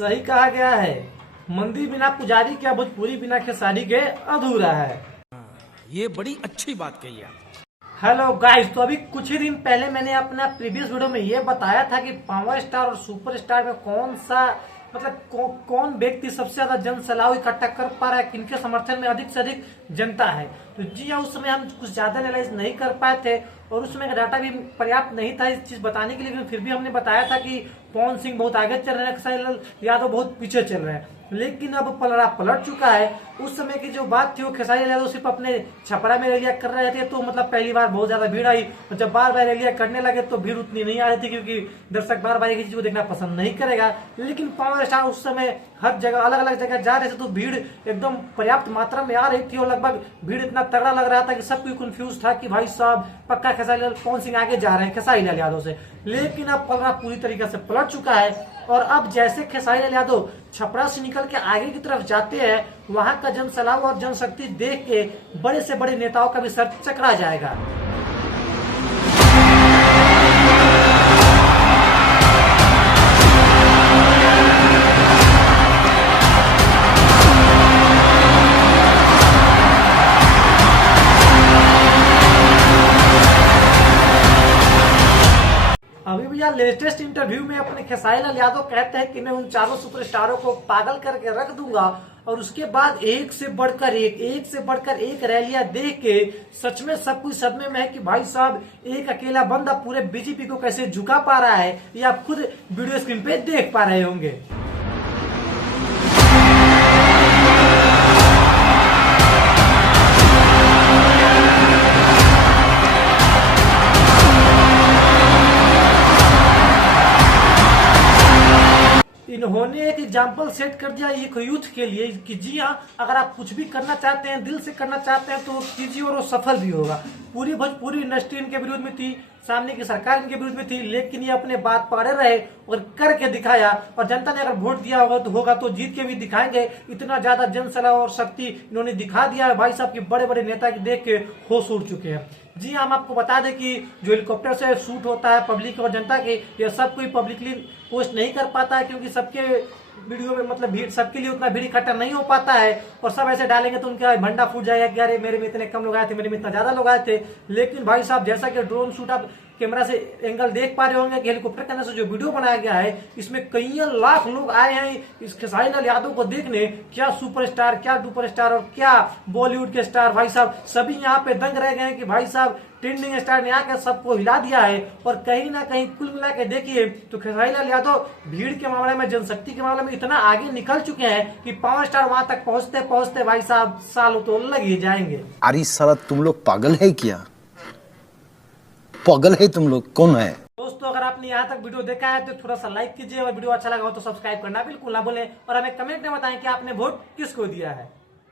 सही कहा गया है, मंदिर बिना पुजारी के, भोजपुरी बिना खेसारी के अधूरा है। ये बड़ी अच्छी बात कही आप। हेलो गाइस, तो अभी कुछ ही दिन पहले मैंने अपना प्रीवियस वीडियो में ये बताया था कि पावर स्टार और सुपर स्टार में कौन सा कौन व्यक्ति सबसे ज्यादा जन सलाह इकट्ठा कर पा रहा है, किनके समर्थन में अधिक से अधिक जनता है। तो जी हाँ, उस समय हम कुछ ज्यादा एनालाइज नहीं कर पाए थे और उस समय का डाटा भी पर्याप्त नहीं था इस चीज बताने के लिए, लेकिन फिर भी हमने बताया था कि पवन सिंह बहुत आगे चल रहे हैं, खेसारी लाल यादव बहुत पीछे चल रहे हैं। लेकिन अब पलड़ा पलट चुका है। उस समय की जो बात थी वो खेसारी लाल यादव सिर्फ अपने छपरा में रैलियां कर रहे थे, तो मतलब पहली बार बहुत ज्यादा भीड़ आई, और जब बार बार रैलियां करने लगे तो भीड़ उतनी नहीं आ रही थी, क्योंकि दर्शक बार बार एक चीज को देखना पसंद नहीं करेगा। लेकिन पावर स्टार उस समय हर जगह अलग अलग जगह जा रहे थे, तो भीड़ एकदम पर्याप्त मात्रा में आ रही थी, और लगभग भीड़ इतना तगड़ा लग रहा था कि सब कोई कंफ्यूज था कि भाई साहब पक्का खेसारी लाल पवन सिंह आगे जा रहे हैं खेसारी लाल यादव से। लेकिन अब पलड़ा पूरी तरीके से पलट चुका है, और अब जैसे खेसारी लाल यादव छपरा से निकल के आगे की तरफ जाते हैं, वहां का जन सलाह और जनशक्ति देख के बड़े से बड़े नेताओं का भी सर चकरा जाएगा। अभी भैया लेटेस्ट इंटरव्यू में अपने खेसारी लाल यादव कहते हैं कि मैं उन चारों सुपरस्टारों को पागल करके रख दूंगा, और उसके बाद एक से बढ़कर एक रैलियां देख के सच में सब कुछ सदमे में है कि भाई साहब एक अकेला बंदा पूरे बीजेपी को कैसे झुका पा रहा है, ये आप खुद वीडियो स्क्रीन पे देख पा रहे होंगे। इन्होंने एक एग्जाम्पल सेट कर दिया एक यूथ के लिए कि जी हाँ, अगर आप कुछ भी करना चाहते हैं, दिल से करना चाहते हैं, तो वो कीजिए और वो सफल भी होगा। पूरी भोजपुरी इंडस्ट्री इनके विरोध में थी, सामने की सरकार इनके विरोध में थी, लेकिन ये अपने बात पकड़े रहे और करके दिखाया, और जनता ने अगर वोट दिया होगा तो जीत के भी दिखाएंगे। इतना ज्यादा जन सलाह और शक्ति इन्होंने दिखा दिया है भाई साहब की बड़े बड़े नेता की देख के होश उड़ चुके हैं। जी हम आपको बता दें कि जो हेलीकॉप्टर से शूट होता है पब्लिक और जनता के, यह सब कोई पब्लिकली पोस्ट नहीं कर पाता है, क्योंकि सबके वीडियो में मतलब भीड़ सबके लिए उतना भीड़ इकट्ठा नहीं हो पाता है, और सब ऐसे डालेंगे तो उनका भंडा फूट जाएगा कि अरे मेरे में इतने कम लोग आए थे, मेरे में इतना ज्यादा लोग आए थे। लेकिन भाई साहब जैसा कि ड्रोन शूट आप कैमरा से एंगल देख पा रहे होंगे कि हेलीकॉप्टर के अंदर से जो वीडियो बनाया गया है, इसमें कई लाख लोग आए हैं इस खेसारी लाल यादव को देखने। क्या सुपरस्टार, क्या डुपर स्टार और क्या बॉलीवुड के स्टार, भाई साहब सभी यहाँ पे दंग रह गए हैं कि भाई साहब ट्रेंडिंग स्टार ने आकर सबको हिला दिया है। और कहीं ना कहीं कुल मिला के देखिए तो खेसारी लाल यादव भीड़ के मामले में, जनशक्ति के मामले में इतना आगे निकल चुके हैं कि पावर स्टार वहां तक पहुंचते पहुंचते भाई साहब सालों तो लग ही जाएंगे। अरे साला तुम लोग पागल है क्या? पागल है तुम लोग? कौन है? दोस्तों अगर आपने यहाँ तक वीडियो देखा है तो थोड़ा सा लाइक कीजिए, और वीडियो अच्छा लगा हो तो सब्सक्राइब करना बिल्कुल ना भूलें, और हमें कमेंट में बताएं कि आपने वोट किसको दिया है।